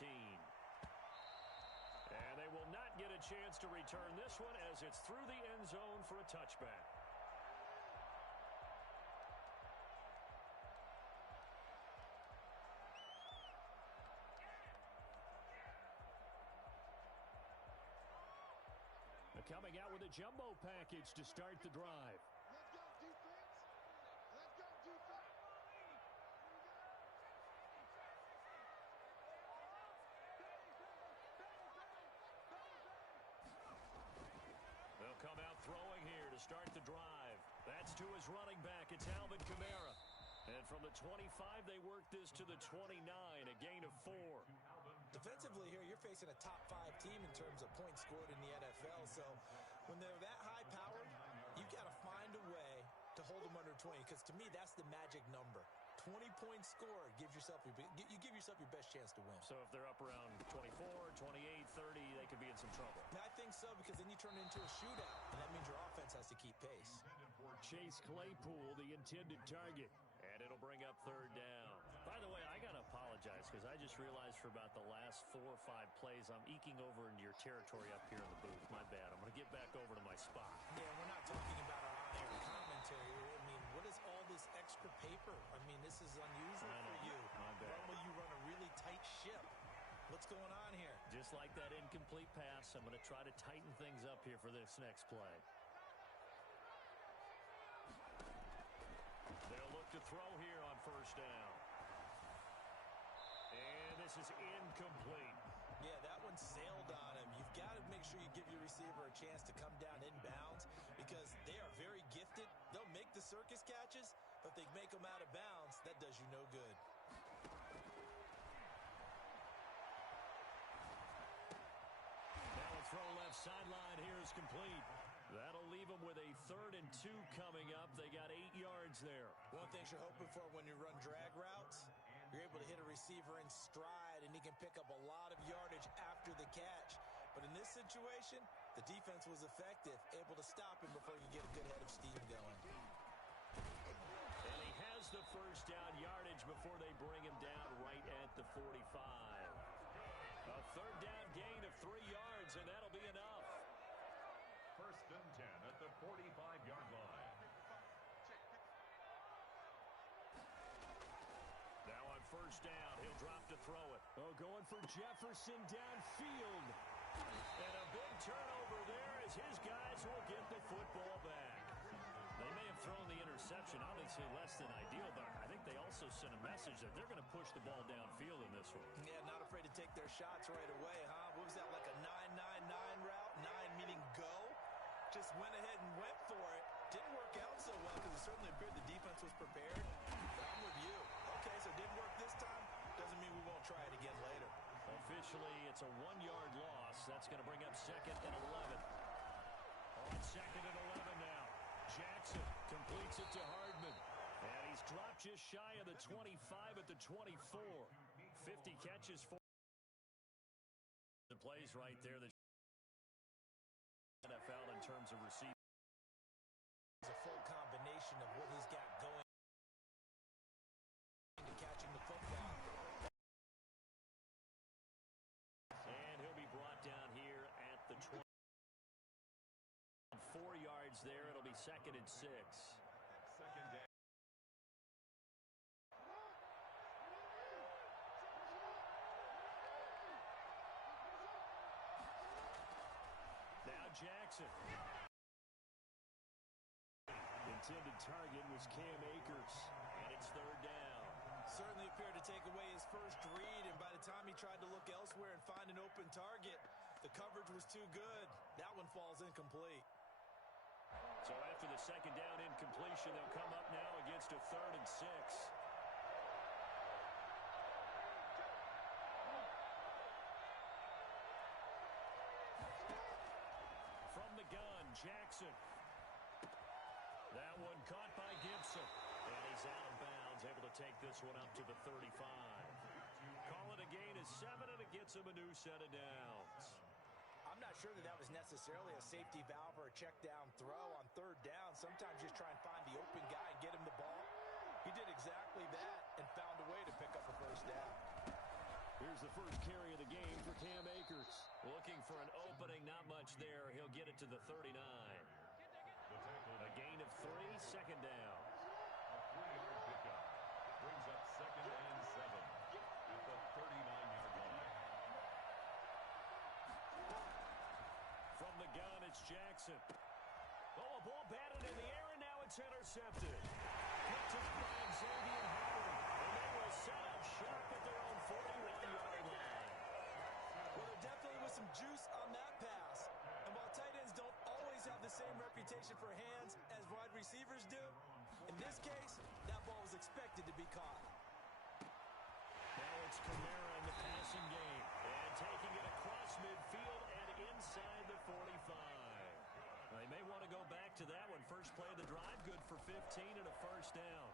14. And they will not get a chance to return this one as it's through the end zone for a touchback. Coming out with a jumbo package to start the drive. Let's go, defense. Let's go, defense. They'll come out throwing here to start the drive. That's to his running back. It's Alvin Kamara. And from the 25, they work this to the 29, a gain of 4. Defensively here, you're facing a top-5 team in terms of points scored in the NFL. So when they're that high-powered, you've got to find a way to hold them under 20. Because to me, that's the magic number. 20 points scored gives yourself you give yourself your best chance to win. So if they're up around 24, 28, 30, they could be in some trouble. I think so, because then you turn it into a shootout, and that means your offense has to keep pace. Chase Claypool, the intended target. And it'll bring up third down. By the way, I got to apologize because I just realized for about the last 4 or 5 plays, I'm eking over into your territory up here in the booth. My bad. I'm going to get back over to my spot. Yeah, we're not talking about our on-air commentary. I mean, what is all this extra paper? I mean, this is unusual for you. My bad. Normally you run a really tight ship. What's going on here? Just like that incomplete pass, I'm going to try to tighten things up here for this next play. They'll look to throw here on first down. And this is incomplete. Yeah, that one sailed on him. You've got to make sure you give your receiver a chance to come down inbounds because they are very gifted. They'll make the circus catches, but they make them out of bounds. That does you no good. Now a throw left sideline here is complete. That'll leave them with a 3rd and 2 coming up. They got 8 yards there. One thing you're hoping for when you run drag routes, you're able to hit a receiver in stride, and he can pick up a lot of yardage after the catch. But in this situation, the defense was effective, able to stop him before you get a good head of steam going. And he has the first down yardage before they bring him down right at the 45. A 3rd down gain of 3 yards, and that'll be enough. 1st and 10 at the 45-yard line. Now on first down, he'll drop to throw it. Oh, going for Jefferson downfield. And a big turnover there as his guys will get the football back. They may have thrown the interception, obviously less than ideal, but I think they also sent a message that they're going to push the ball downfield in this one. Yeah, not afraid to take their shots right away, huh? What was that, like a 9-9-9 route? 9 meaning go? Just went ahead and went for it. Didn't work out so well because it certainly appeared the defense was prepared. But I'm with you. Okay, so it didn't work this time. Doesn't mean we won't try it again later. Officially, it's a 1-yard loss. That's going to bring up 2nd and 11. On 2nd and 11 now. Jackson completes it to Hardman. And he's dropped just shy of the 25 at the 24. 50 catches for the plays right there. The NFL in terms of receiving. It's a full combination of what he's got going to catching the football. And he'll be brought down here at the 20. 4 yards there. It'll be 2nd and 6. 2nd down. Now Jackson. Intended target was Cam Akers. And it's 3rd down. Certainly appeared to take away his first read, and by the time he tried to look elsewhere and find an open target, the coverage was too good. That one falls incomplete. So after the 2nd down incompletion, they'll come up now against a 3rd and 6. From the gun, Jackson. That one caught by Gibson. And he's out of bounds, able to take this one up to the 35. Call it a gain of 7, and it gets him a new set of downs. I'm not sure that was necessarily a safety valve or a check down throw on 3rd down. Sometimes just try and find the open guy and get him the ball. He did exactly that and found a way to pick up a first down. Here's the first carry of the game for Cam Akers. Looking for an opening, not much there. He'll get it to the 39. A gain of 3, second down. A 3-yard pickup brings up 2nd and 7 at the 39-yard line. From the gun, it's Jackson. Oh, a ball batted in the air, and now it's intercepted. Picked up by Xavier Howard, and they will set up shop at their own 41-yard line. Well, there definitely was some juice on that pass. And while tight ends don't always have the same reputation for hands as wide receivers do, in this case, that ball was expected to be caught. Now it's Kamara in the passing game. And taking it across midfield and inside the 45. They may want to go back to that one. First play of the drive, good for 15 and a first down.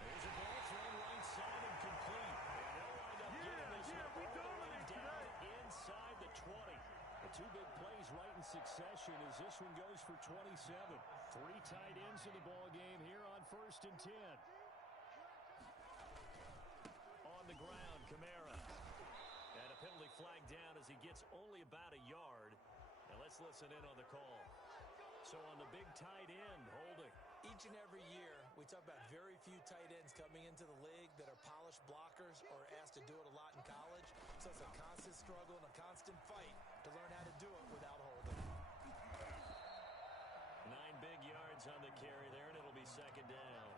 There's a ball thrown right side and complete. And they'll wind up getting this one all the way down inside the 20. The two big plays right in succession as this one goes for 27. 3 tight ends in the ball game here on 1st and 10. On the ground, Kamara. And a penalty flag down as he gets only about a yard. And let's listen in on the call. So on the big tight end, holding. Each and every year, we talk about very few tight ends coming into the league that are polished blockers or asked to do it a lot in college. So it's a constant struggle and a constant fight to learn how to do it without holding. 9 big yards on the carry there, and it'll be second down.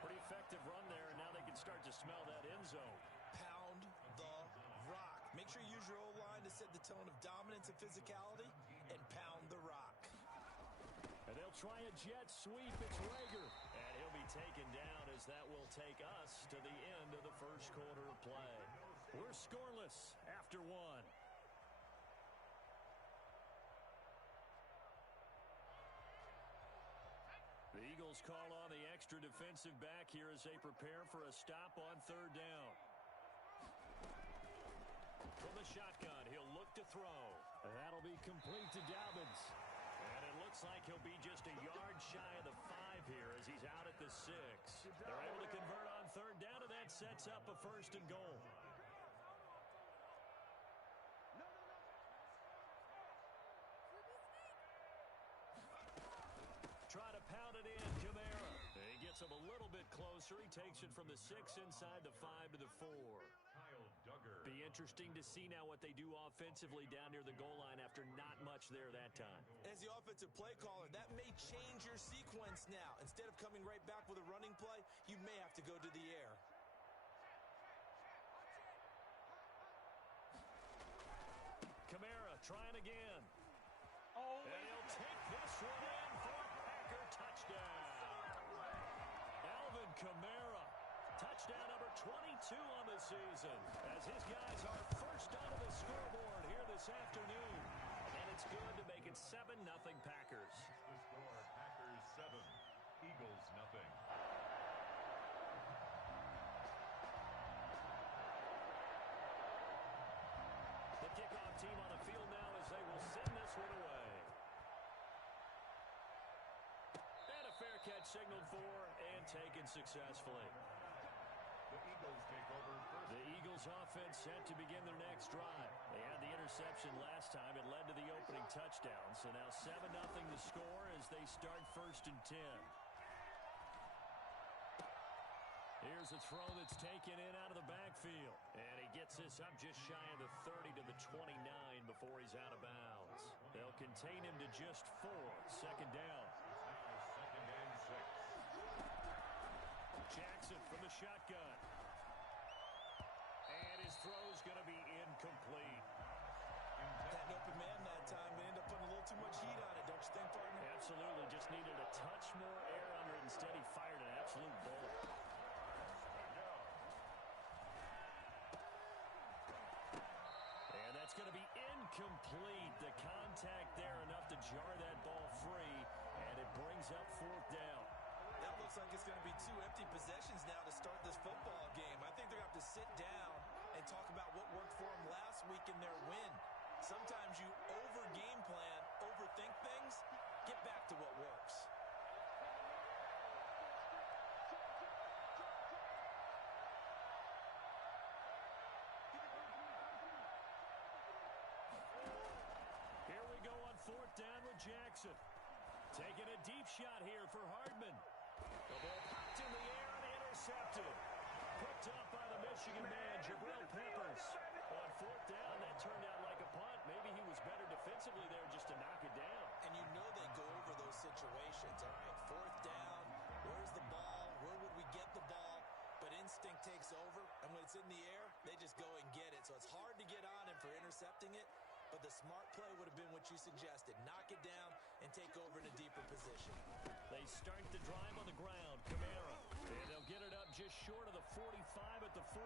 Pretty effective run there, and now they can start to smell that end zone. Pound the rock. Make sure you use your O-line to set the tone of dominance and physicality, and pound the rock. And they'll try a jet sweep. It's Reagor. And he'll be taken down as that will take us to the end of the first quarter of play. We're scoreless after 1. The Eagles call on the extra defensive back here as they prepare for a stop on 3rd down. From the shotgun, he'll look to throw. And that'll be complete to Dobbins. And it looks like he'll be just a yard shy of the 5 here as he's out at the 6. They're able to convert on 3rd down, and that sets up a 1st and goal. Try to pound it in, Kamara. He gets him a little bit closer. He takes it from the 6 inside the 5 to the 4. Kyle Duggar. Be interesting to see now what they do offensively down near the goal line after not much there that time. As the offensive play caller, that may change your sequence now. Instead of coming right back with a running play, you may have to go to the air. Kamara trying again. And he'll take this one in for a Packer touchdown. Alvin Kamara. Touchdown number 22 on the season as his guys are first onto the scoreboard here this afternoon. And it's good to make it 7-0 Packers. The score, Packers 7, Eagles nothing. The kickoff team on the field now as they will send this one away. And a fair catch signaled for and taken successfully. The Eagles take over first. The Eagles offense set to begin their next drive. They had the interception last time. It led to the opening touchdown. So now 7-0 the score as they start 1st and 10. Here's a throw that's taken in out of the backfield. And he gets this up just shy of the 30 to the 29 before he's out of bounds. They'll contain him to just 4. Second down. Now 2nd and 6. Jackson from the shotgun. And his throw's going to be incomplete. Had an open man that time, but ended up putting a little too much heat on it, don't you think, partner? Absolutely. Just needed a touch more air under it. Instead, he fired an absolute bullet. And that's going to be incomplete. The contact there enough to jar that ball free, and it brings up 4th down. That looks like it's going to be 2 empty possessions now to start this football game. I think they're going to have to sit down and talk about what worked for them last week in their win. Sometimes you over-game plan, overthink things, get back to what works. Jackson. Taking a deep shot here for Hardman. The ball popped in the air and intercepted. Picked up by the Michigan man, Jabril Peppers. On fourth down, that turned out like a punt. Maybe he was better defensively there just to knock it down. And you know they go over those situations. All right, fourth down, where's the ball? Where would we get the ball? But instinct takes over, and when it's in the air, they just go and get it. So it's hard to get on him for intercepting it, but the smart play would have been what you suggested. Knock it down and take over in a deeper position. They start the drive on the ground. Kamara. And they'll get it up just short of the 45 at the 44.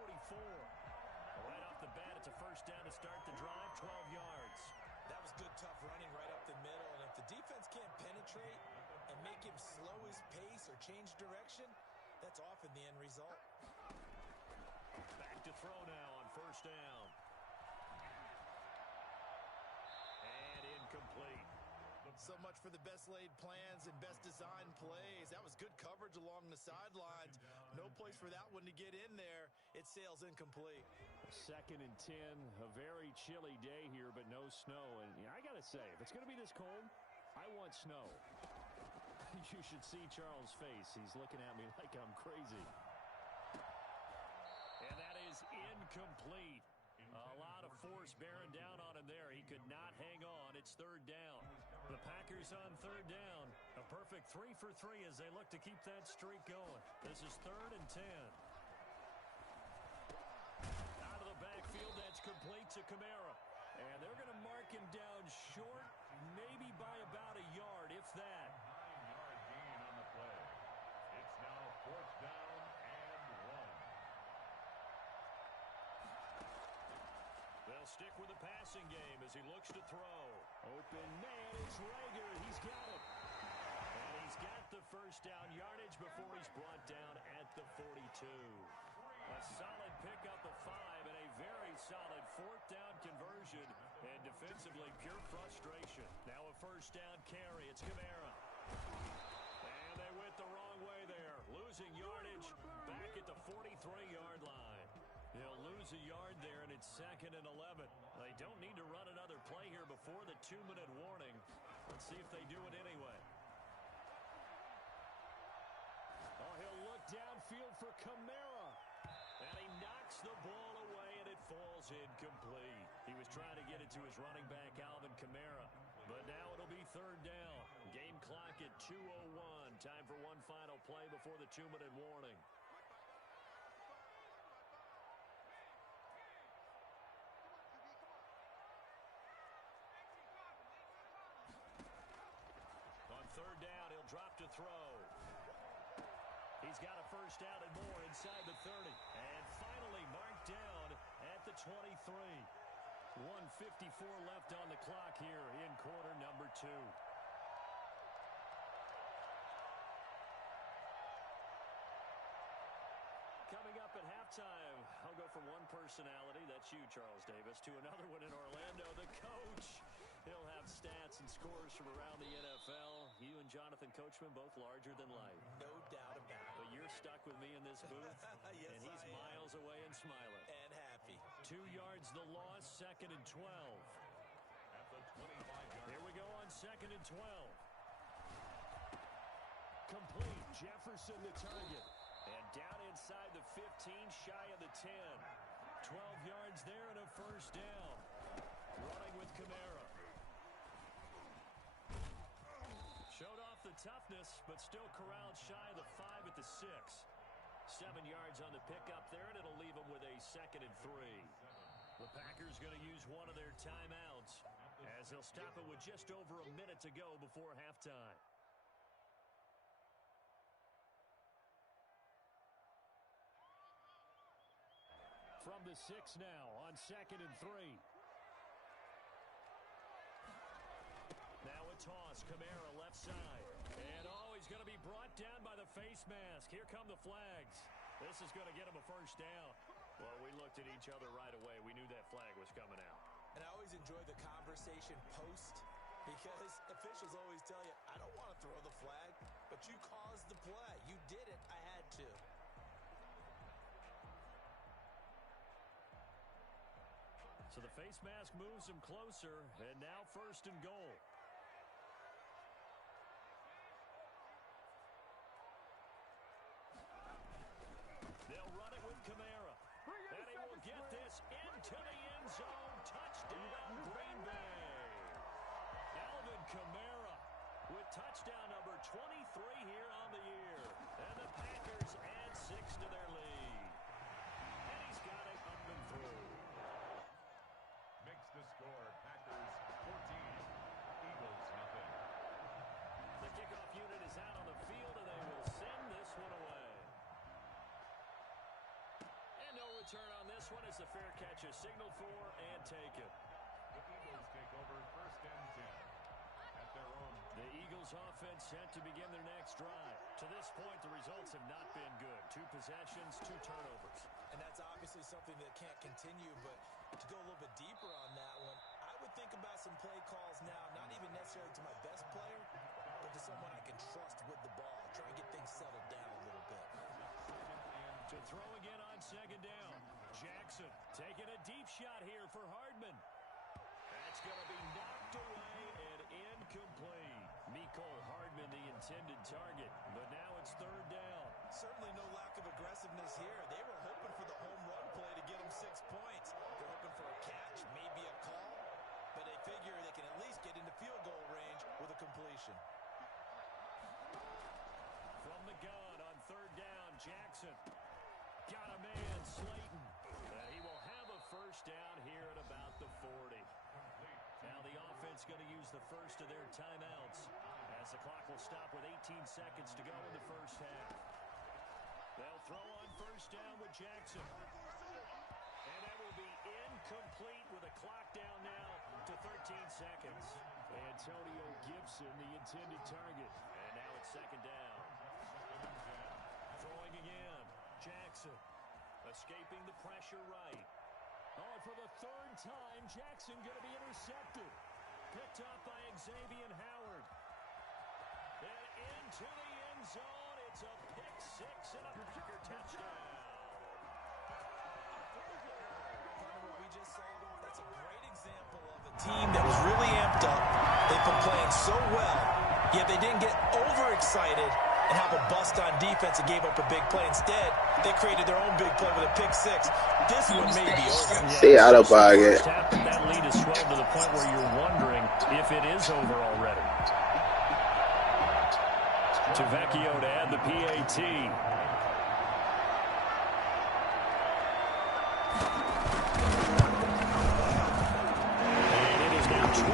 Right off the bat, it's a first down to start the drive, 12 yards. That was good, tough running right up the middle. And if the defense can't penetrate and make him slow his pace or change direction, that's often the end result. Back to throw now on first down. And incomplete. So much for the best laid plans and best designed plays. That was good coverage along the sidelines. No place for that one to get in there. It sails incomplete. 2nd and 10, a very chilly day here, but no snow. And I got to say, if it's going to be this cold, I want snow. You should see Charles' face. He's looking at me like I'm crazy. And that is incomplete. A lot of force bearing down on him there. He could not hang on. It's third down. The Packers on third down. A perfect 3 for 3 as they look to keep that streak going. This is 3rd and 10. Out of the backfield, that's complete to Kamara. And they're going to mark him down short, maybe by about a yard, if that. 9-yard gain on the play. It's now 4th down and 1. They'll stick with the passing game as he looks to throw. Open man, it's Rager. He's got it. And he's got the first down yardage before he's brought down at the 42. A solid pickup of 5 and a very solid 4th down conversion. And defensively, pure frustration. Now a first down carry. It's Kamara. And they went the wrong way there. Losing yardage back at the 43-yard line. They'll lose a yard there, and it's 2nd and 11. They don't need to run another play here before the 2-minute warning. Let's see if they do it anyway. Oh, he'll look downfield for Kamara. And he knocks the ball away, and it falls incomplete. He was trying to get it to his running back, Alvin Kamara. But now it'll be third down. Game clock at 2:01. Time for one final play before the 2-minute warning. On third down, he'll drop to throw. He's got a first down and more inside the 30. And finally marked down at the 23. 1:54 left on the clock here in quarter number 2. Coming up at halftime, I'll go from one personality, that's you, Charles Davis, to another one in Orlando, the coach. He'll have stats and scores from around the NFL. You and Jonathan Coachman both larger than life. No doubt about it. But you're stuck with me in this booth, Yes, and he's miles away and smiling. And happy. 2 yards the loss, 2nd and 12. At the 25-yard. Here we go on 2nd and 12. Complete. Jefferson the target. And down inside the 15, shy of the 10. 12 yards there and a first down. Running with Kamara. Showed off the toughness, but still corralled shy of the 5 at the 6. 7 yards on the pickup there, and it'll leave them with a 2nd and 3. The Packers going to use one of their timeouts as they'll stop it with just over a minute to go before halftime. From the 6 now on 2nd and 3. Now a toss. Kamara left side. And he's going to be brought down by the face mask. Here come the flags. This is going to get him a first down. Well, we looked at each other right away. We knew that flag was coming out. And I always enjoy the conversation post because officials always tell you, I don't want to throw the flag, but you caused the play. You did it. I had to. So the face mask moves him closer, and now 1st and goal. Kamara. And he will get this into the end zone. Touchdown, Green Bay. Alvin Kamara with touchdown number 23 here on the year. And the Packers add 6 to their lead. And he's got it up and through. Makes the score Packers 14, Eagles nothing. The kickoff unit is out on the field, and they will send this one away. And no return on this one as the fair catch is signaled for and taken. The Eagles take over 1st and 10 at their own. The Eagles offense set to begin their next drive. To this point, the results have not been good. 2 possessions, 2 turnovers. And that's obviously something that can't continue, but to go a little bit deeper on that one, I would think about some play calls now, not even necessarily to my best player, but to someone I can trust with the ball. Try and get things settled down a little bit. To throw again on 2nd down. Jackson taking a deep shot here for Hardman. That's going to be knocked away and incomplete. Mecole Hardman, the intended target, but now it's 3rd down. Certainly no lack of aggressiveness here. They were hoping for the home run play to get them 6 points. They're hoping for a catch, maybe a call, but they figure they can at least get into field goal range with a completion. From the gun on 3rd down, Jackson. Got a man, Slayton. He will have a 1st down here at about the 40. Now the offense going to use the first of their timeouts as the clock will stop with 18 seconds to go in the 1st half. They'll throw on 1st down with Jackson. And that will be incomplete with a clock down now to 13 seconds. Antonio Gibson, the intended target. And now it's 2nd down. Throwing again. Jackson escaping the pressure right. Oh, for the 3rd time, Jackson going to be intercepted. Picked up by Xavier Howard. And into the end zone. It's a pick 6 and a Packer touchdown. What we just saw, that's a great example of a team that was really amped up. They've been playing so well, yet they didn't get overexcited and have a bust on defense and gave up a big play. Instead, they created their own big play with a pick 6. This one may be over. He out of pocket. That lead is swelled to the point where you're wondering if it is over already. To Vecchio to add the PAT. And it is now 21-0.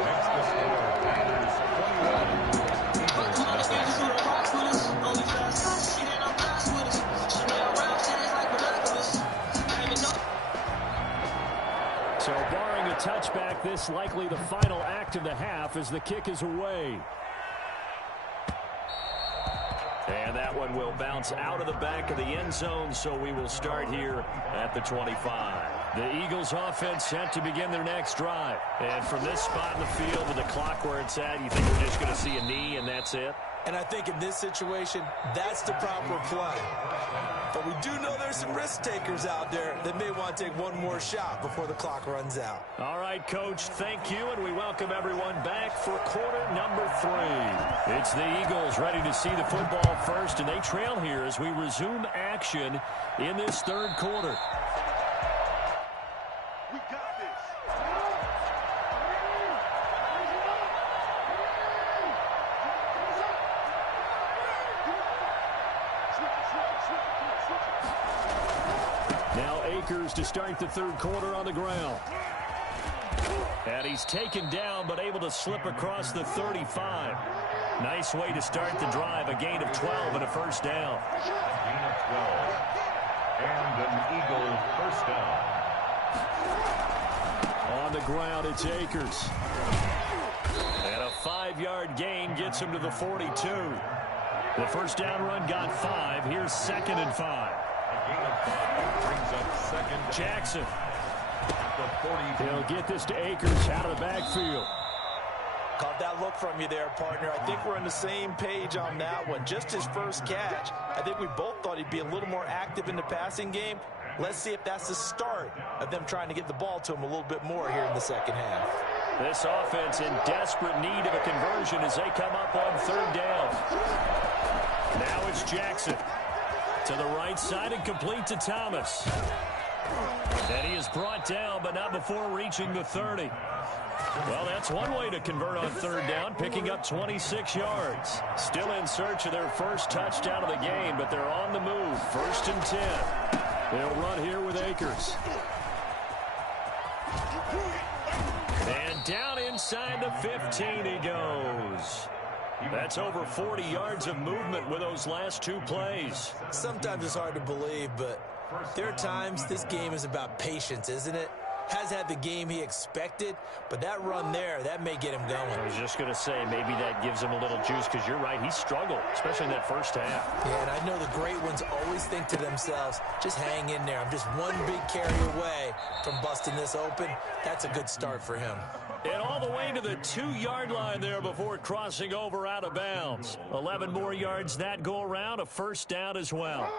Makes the score Packers 21, Eagles nothing. So barring a touchback, this likely the final act of the half as the kick is away. And that one will bounce out of the back of the end zone, so we will start here at the 25. The Eagles offense set to begin their next drive. And from this spot in the field with the clock where it's at, you think we're just going to see a knee and that's it? And I think in this situation, that's the proper play. But we do know there's some risk takers out there that may want to take one more shot before the clock runs out. All right, Coach, thank you, and we welcome everyone back for quarter number 3. It's the Eagles ready to see the football first, and they trail here as we resume action in this 3rd quarter. We got this. Now Akers to start the 3rd quarter on the ground. And he's taken down but able to slip across the 35. Nice way to start the drive, a gain of 12 and a 1st down. Gain of 12. And an Eagle 1st down. On the ground, it's Akers. And a 5-yard gain gets him to the 42. The 1st down run got 5. Here's 2nd and 5. A gain of 5 brings up 2nd. Jackson. At the 40. He'll get this to Akers out of the backfield. Caught that look from you there, partner. I think we're on the same page on that one. Just his first catch. I think we both thought he'd be a little more active in the passing game. Let's see if that's the start of them trying to get the ball to him a little bit more here in the 2nd half. This offense in desperate need of a conversion as they come up on 3rd down. Now it's Jackson. To the right side and complete to Thomas. And he is brought down, but not before reaching the 30. Well, that's one way to convert on third down, picking up 26 yards. Still in search of their first touchdown of the game, but they're on the move. 1st and 10. They'll run here with Akers. And down inside the 15 he goes. That's over 40 yards of movement with those last 2 plays. Sometimes it's hard to believe, but there are times this game is about patience, isn't it? Has had the game he expected, but that run there, that may get him going. I was just going to say, maybe that gives him a little juice, because you're right, he struggled, especially in that first half. Yeah, and I know the great ones always think to themselves, just hang in there. I'm just one big carry away from busting this open. That's a good start for him. And all the way to the 2-yard line there before crossing over out of bounds. 11 more yards that go around, a first down as well.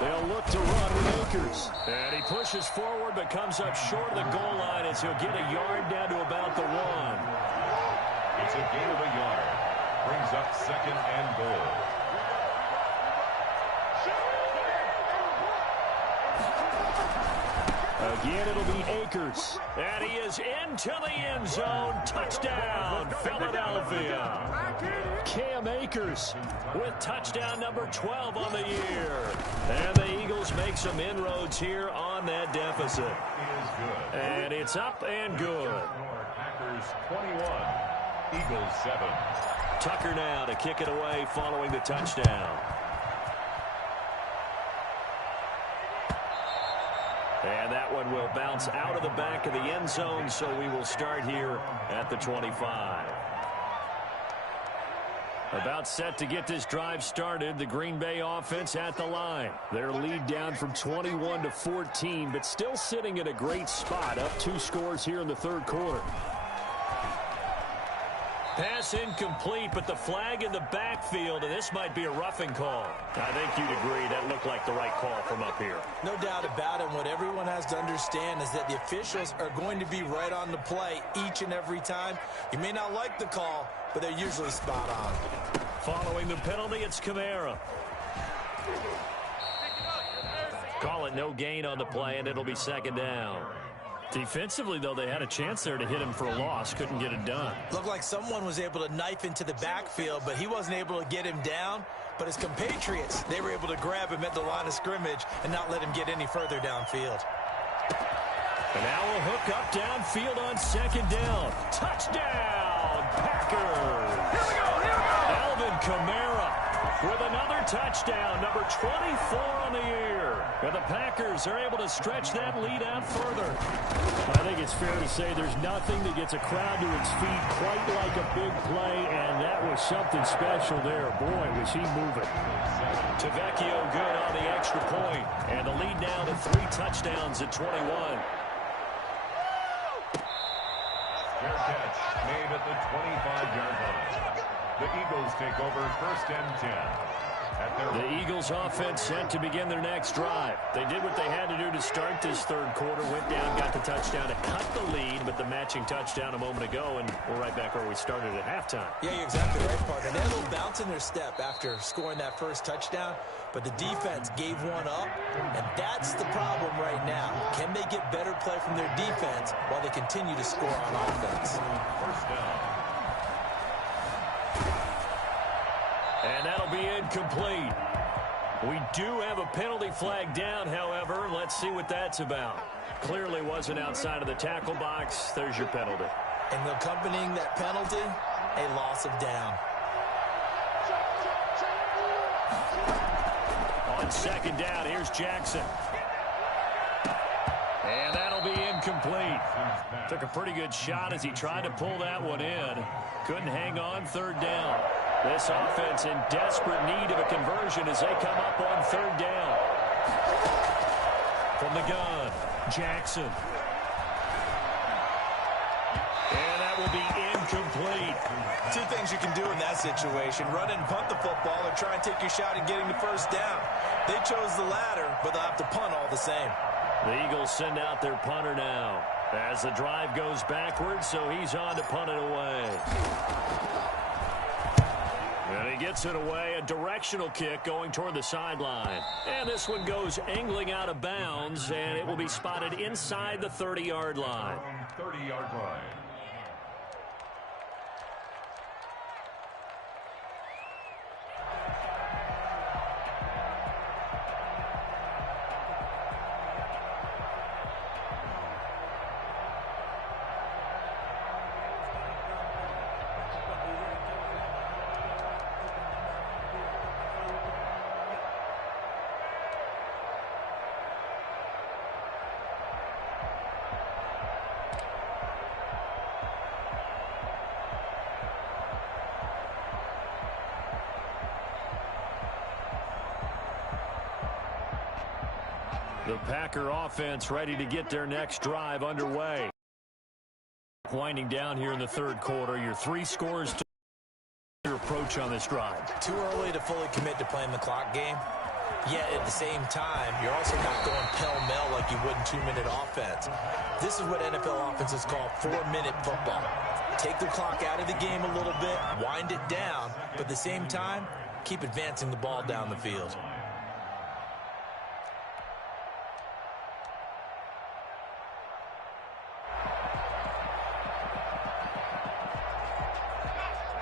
They'll look to run with Akers. And he pushes forward but comes up short of the goal line as he'll get a yard down to about the 1. It's a gain of a yard. Brings up 2nd and goal. Again, it'll be Akers. And he is into the end zone. Touchdown, Philadelphia. Cam Akers with touchdown number 12 on the year. And the Eagles make some inroads here on that deficit. And it's up and good. Packers 21, Eagles 7. Tucker now to kick it away following the touchdown. And that one will bounce out of the back of the end zone, so we will start here at the 25. About set to get this drive started, the Green Bay offense at the line. Their lead down from 21 to 14, but still sitting at a great spot, up 2 scores here in the 3rd quarter. Pass incomplete, but the flag in the backfield, and this might be a roughing call. I think you'd agree that looked like the right call from up here. No doubt about it. What everyone has to understand is that the officials are going to be right on the play each and every time. You may not like the call, but they're usually spot on. Following the penalty, it's Kamara. Call it no gain on the play, and it'll be 2nd down. Defensively, though, they had a chance there to hit him for a loss. Couldn't get it done. Looked like someone was able to knife into the backfield, but he wasn't able to get him down. But his compatriots, they were able to grab him at the line of scrimmage and not let him get any further downfield. And now we'll hook up downfield on 2nd down. Touchdown, Packers! Here we go! Alvin Kamara with another touchdown, number 24 on the year. And the Packers are able to stretch that lead out further. I think it's fair to say there's nothing that gets a crowd to its feet quite like a big play, and that was something special there. Boy, was he moving. Tavecchio good on the extra point, and the lead now to 3 touchdowns at 21. Fair catch made at the 25-yard line. The Eagles take over 1st and 10. The Eagles offense set to begin their next drive. They did what they had to do to start this 3rd quarter, went down, got the touchdown to cut the lead, but the matching touchdown a moment ago, and we're right back where we started at halftime. Yeah, you're exactly right, partner. They had a little bounce in their step after scoring that first touchdown, but the defense gave one up, and that's the problem right now. Can they get better play from their defense while they continue to score on offense? 1st down. And that'll be incomplete. We do have a penalty flag down, however. Let's see what that's about. Clearly wasn't outside of the tackle box. There's your penalty. And accompanying that penalty, a loss of down. On 2nd down, here's Jackson. And that'll be incomplete. Took a pretty good shot as he tried to pull that one in. Couldn't hang on 3rd down. This offense in desperate need of a conversion as they come up on 3rd down. From the gun, Jackson. And that will be incomplete. 2 things you can do in that situation: run and punt the football, or try and take your shot at getting the 1st down. They chose the latter, but they'll have to punt all the same. The Eagles send out their punter now. As the drive goes backwards, so he's on to punt it away. And he gets it away, a directional kick going toward the sideline. And this one goes angling out of bounds, and it will be spotted inside the 30-yard line. 30-yard line. The Packer offense ready to get their next drive underway. Winding down here in the third quarter, your 3 scores to your approach on this drive. Too early to fully commit to playing the clock game. Yet at the same time, you're also not going pell-mell like you would in 2-minute offense. This is what NFL offenses call 4-minute football. Take the clock out of the game a little bit, wind it down, but at the same time, keep advancing the ball down the field.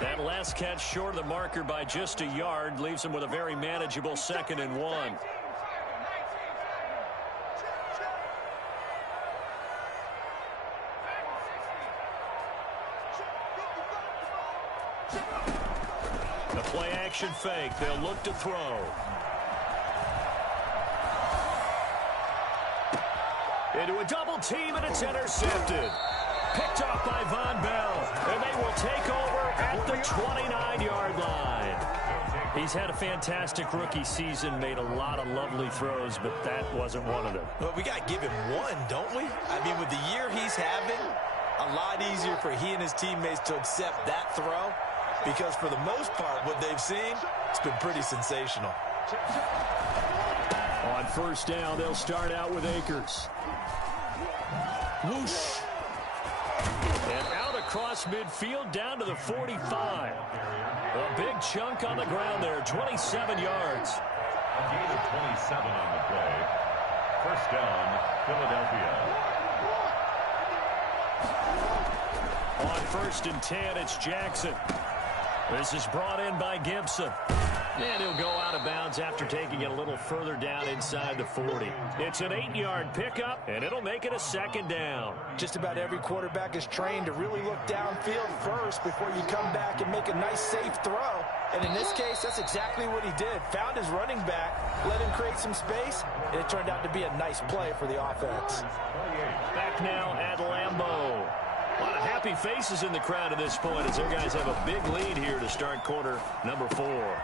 That last catch short of the marker by just a yard leaves him with a very manageable 2nd and 1. The play action fake. They'll look to throw. Into a double team, and it's intercepted. Picked off by Von Bell, and they will take over at the 29-yard line. He's had a fantastic rookie season, made a lot of lovely throws, but that wasn't one of them. Well, we got to give him one, don't we? I mean, with the year he's having, a lot easier for he and his teammates to accept that throw, because for the most part, what they've seen, it's been pretty sensational. On first down, they'll start out with Akers. Whoosh. And out across midfield down to the 45. A big chunk on the ground there, 27 yards. A gain of 27 on the play. First down, Philadelphia. On 1st and 10, it's Jackson. This is brought in by Gibson. And he'll go out of bounds after taking it a little further down inside the 40. It's an 8-yard pickup, and it'll make it a 2nd down. Just about every quarterback is trained to really look downfield first before you come back and make a nice, safe throw. And in this case, that's exactly what he did. Found his running back, let him create some space, and it turned out to be a nice play for the offense. Back now at Lambeau. A lot of happy faces in the crowd at this point as their guys have a big lead here to start quarter number 4.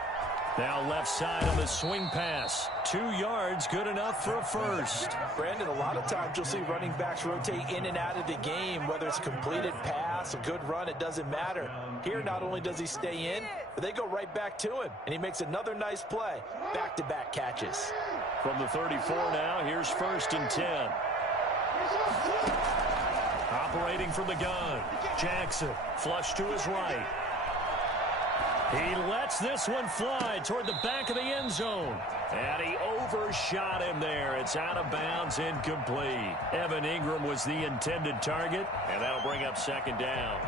Now left side on the swing pass. 2 yards, good enough for a first. Brandon, a lot of times you'll see running backs rotate in and out of the game, whether it's a completed pass, a good run, it doesn't matter. Here, not only does he stay in, but they go right back to him, and he makes another nice play. Back-to-back catches. From the 34 now, here's 1st and 10. Operating from the gun, Jackson, flush to his right. He lets this one fly toward the back of the end zone. And he overshot him there. It's out of bounds, incomplete. Evan Ingram was the intended target, and that'll bring up 2nd down.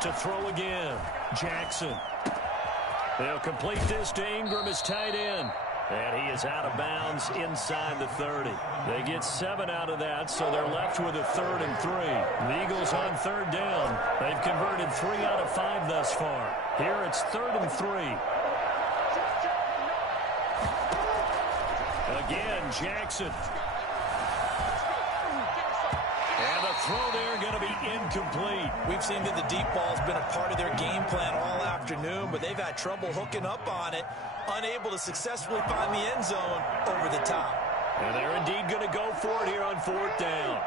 To throw again, Jackson. They'll complete this to Ingram as tight end. And he is out of bounds inside the 30. They get 7 out of that, so they're left with a 3rd and 3. The Eagles on 3rd down. They've converted 3 out of 5 thus far. Here it's 3rd and 3. Again, Jackson. And the throw there going to be incomplete. We've seen that the deep ball's been a part of their game plan all afternoon, but they've had trouble hooking up on it, unable to successfully find the end zone over the top. And they're indeed going to go for it here on 4th down.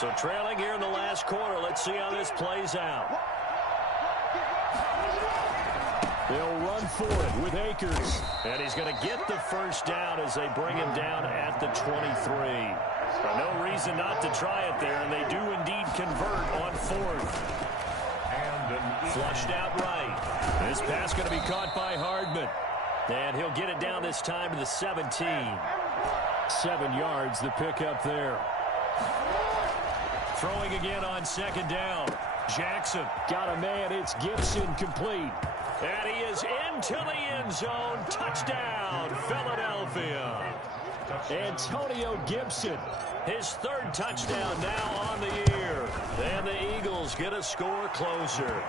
So trailing here in the last quarter, let's see how this plays out. They'll run for it with Akers. And he's going to get the first down as they bring him down at the 23. No reason not to try it there, and they do indeed convert on fourth. Flushed out right. This pass going to be caught by Hardman. And he'll get it down this time to the 17. 7 yards, the pickup there. Throwing again on second down. Jackson got a man. It's Gibson complete. And he is into the end zone. Touchdown, Philadelphia. Antonio Gibson, his 3rd touchdown now on the year. And the Eagles get a score closer.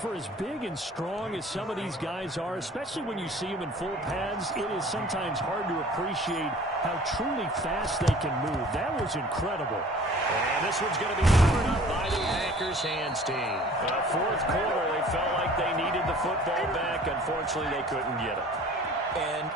For as big and strong as some of these guys are, especially when you see them in full pads, it is sometimes hard to appreciate how truly fast they can move. That was incredible. And this one's going to be covered up by the Packers hands team. Fourth quarter, they felt like they needed the football back. Unfortunately, they couldn't get it. And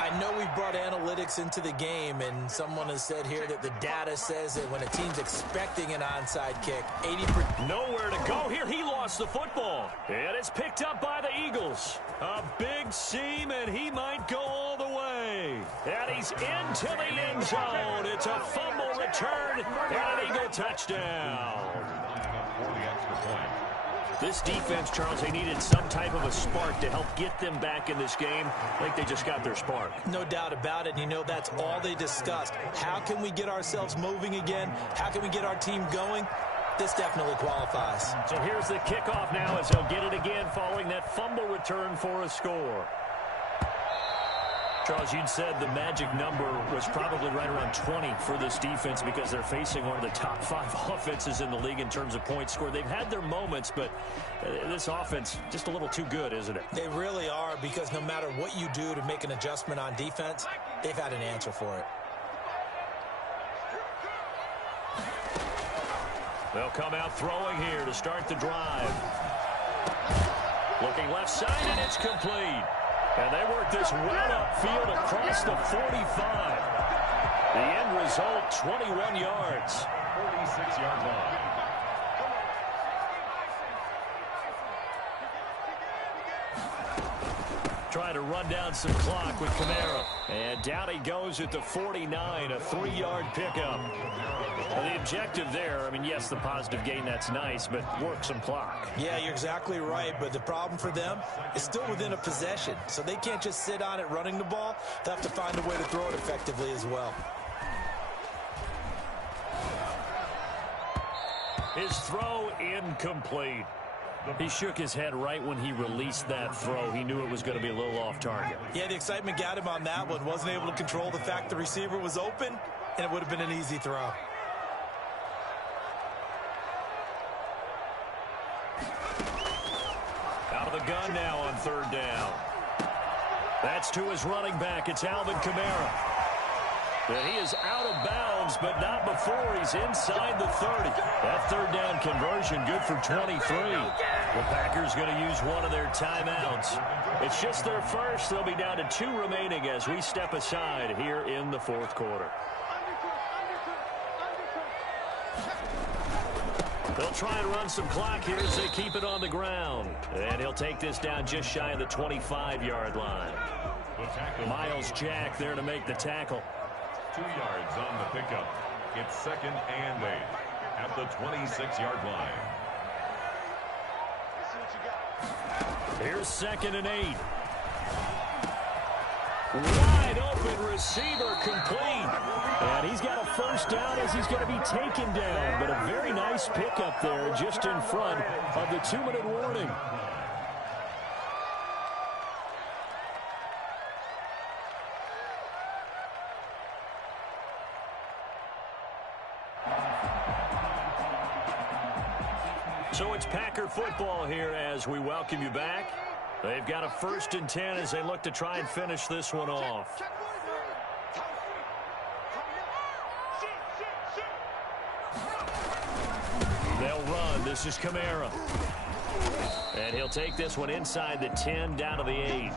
I know we brought analytics into the game, and someone has said here that the data says that when a team's expecting an onside kick, 80%. Nowhere to go here. He lost the football. And it's picked up by the Eagles. A big seam, and he might go all the way. And he's into the end zone. It's a fumble return and an Eagle touchdown. This defense, Charles, they needed some type of a spark to help get them back in this game. I think they just got their spark. No doubt about it. You know, that's all they discussed. How can we get ourselves moving again? How can we get our team going? This definitely qualifies. So here's the kickoff now as they'll get it again following that fumble return for a score. Charles, you'd said the magic number was probably right around 20 for this defense because they're facing one of the top 5 offenses in the league in terms of points scored. They've had their moments, but this offense just a little too good, isn't it? They really are, because no matter what you do to make an adjustment on defense, they've had an answer for it. They'll come out throwing here to start the drive. Looking left side, and it's complete. And they work this well upfield across the 45. The end result, 21 yards. 46-yard line. Trying to run down some clock with Kamara. And down he goes at the 49, a 3-yard pickup. Well, the objective there, I mean, yes, the positive gain, that's nice, but work some clock. Yeah, you're exactly right, but the problem for them is still within a possession. So they can't just sit on it running the ball. They have to find a way to throw it effectively as well. His throw incomplete. He shook his head right when he released that throw. He knew it was going to be a little off target. Yeah, the excitement got him on that one. Wasn't able to control the fact the receiver was open, and it would have been an easy throw. Out of the gun now on 3rd down. That's to his running back. It's Alvin Kamara. And he is out of bounds, but not before he's inside the 30. That 3rd down conversion good for 23. The Packers going to use one of their timeouts. It's just their first. They'll be down to 2 remaining as we step aside here in the 4th quarter. They'll try and run some clock here as they keep it on the ground. And he'll take this down just shy of the 25-yard line. Miles Jack there to make the tackle. 2 yards on the pickup. It's 2nd and 8 at the 26-yard line. Here's 2nd and 8. Wide open receiver complete. And he's got a first down as he's going to be taken down. But a very nice pickup there just in front of the 2-minute warning. So it's Packer football here as we welcome you back. They've got a 1st and 10 as they look to try and finish this one off. They'll run. This is Kamara. And he'll take this one inside the 10, down to the 8.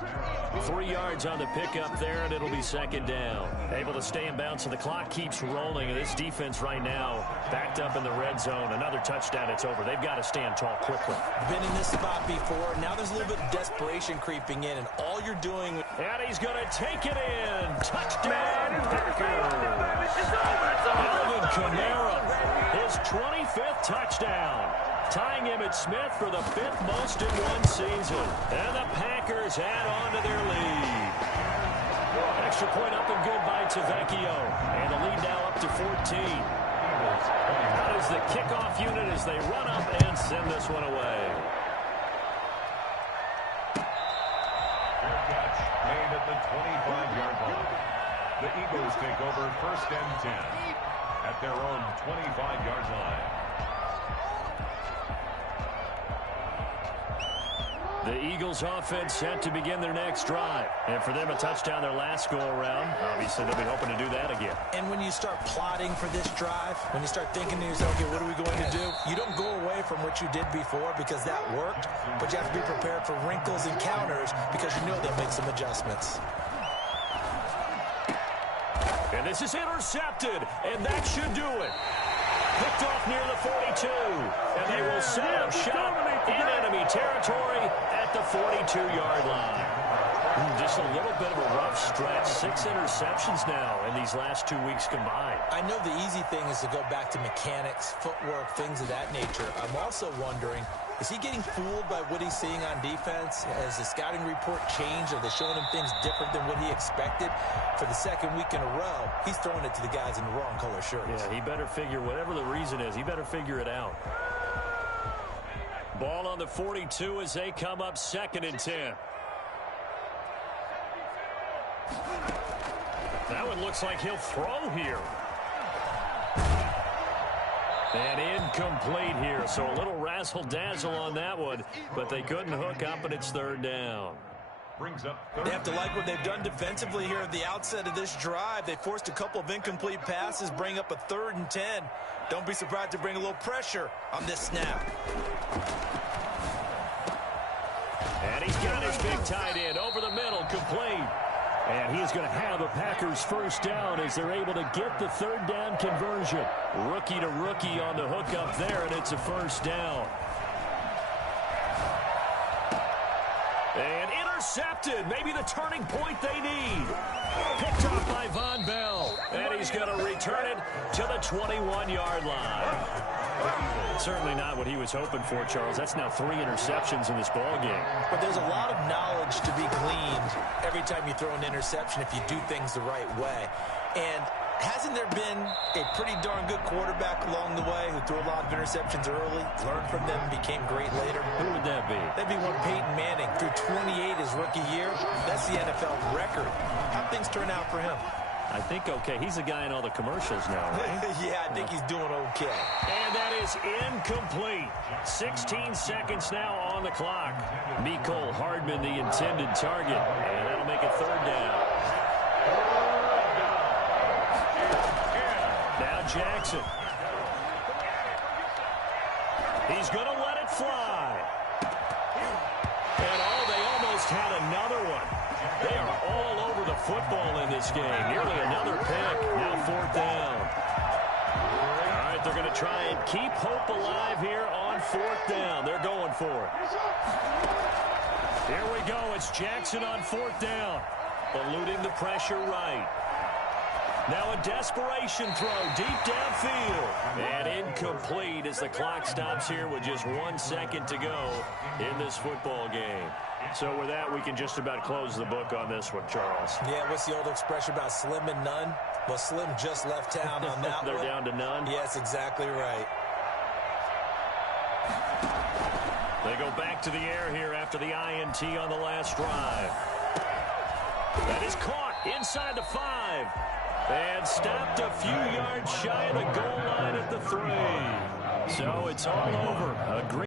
3 yards on the pickup there, and it'll be second down. Able to stay in bounds, so the clock keeps rolling. And this defense right now backed up in the red zone. Another touchdown, it's over. They've got to stand tall quickly. Been in this spot before. Now there's a little bit of desperation creeping in, and all you're doing... And he's going to take it in. Touchdown, Packers. Alvin Kamara, his 25th touchdown. Tying Emmitt Smith for the 5th most in one season. And the Packers add on to their lead. Extra point up and good by Tavecchio. And the lead now up to 14. That is the kickoff unit as they run up and send this one away. Fair catch made at the 25-yard line. The Eagles take over 1st and 10 at their own 25-yard line. The Eagles offense set to begin their next drive. And for them, a touchdown their last go-around. Obviously, they'll be hoping to do that again. And when you start plotting for this drive, when you start thinking to yourself, okay, what are we going to do? You don't go away from what you did before because that worked, but you have to be prepared for wrinkles and counters because you know they'll make some adjustments. And this is intercepted, and that should do it. Picked off near the 42, and they will set up shop in enemy territory at the 42-yard line. Just a little bit of a rough stretch. 6 interceptions now in these last 2 weeks combined. I know the easy thing is to go back to mechanics, footwork, things of that nature. I'm also wondering, is he getting fooled by what he's seeing on defense? Has the scouting report changed? Are they showing him things different than what he expected? For the second week in a row, he's throwing it to the guys in the wrong color shirts. Yeah, he better figure, whatever the reason is, he better figure it out. Ball on the 42 as they come up 2nd and 10. That one looks like he'll throw here. And incomplete here, so a little razzle-dazzle on that one, but they couldn't hook up, and it's 3rd down. Brings up They have to like what they've done defensively here at the outset of this drive. They forced a couple of incomplete passes, bring up a 3rd and 10. Don't be surprised to bring a little pressure on this snap. And he's got his big tight end over the middle, complete. And he's going to have the Packers 1st down as they're able to get the 3rd down conversion. Rookie to rookie on the hook up there, and it's a 1st down. And intercepted, maybe the turning point they need. Picked off by Von Bell, and he's going to return it to the 21-yard line. Certainly not what he was hoping for, Charles. That's now 3 interceptions in this ball game. But there's a lot of knowledge to be gleaned every time you throw an interception if you do things the right way. And hasn't there been a pretty darn good quarterback along the way who threw a lot of interceptions early, learned from them, became great later? Who would that be? That'd be one Peyton Manning. Threw 28 his rookie year. That's the NFL record. How'd things turn out for him? I think okay. He's the guy in all the commercials now, right? Yeah, I think he's doing okay. And that is incomplete. 16 seconds now on the clock. Mecole Hardman, the intended target. And that'll make it 3rd down. Now Jackson. He's going to let it fly. And they almost had another one. They are all over the football in this game. Nearly another pick. Now 4th down. All right, they're going to try and keep hope alive here on 4th down. They're going for it. Here we go. It's Jackson on 4th down. Eluding the pressure right. Now a desperation throw deep downfield. And incomplete as the clock stops here with just 1 second to go in this football game. So with that, we can just about close the book on this one, Charles. Yeah, what's the old expression about slim and none? Well, Slim just left town on that They're one. down to none? Yes, exactly right. They go back to the air here after the INT on the last drive. That is caught inside the 5. And stopped a few yards shy of the goal line at the 3. So it's all over. A great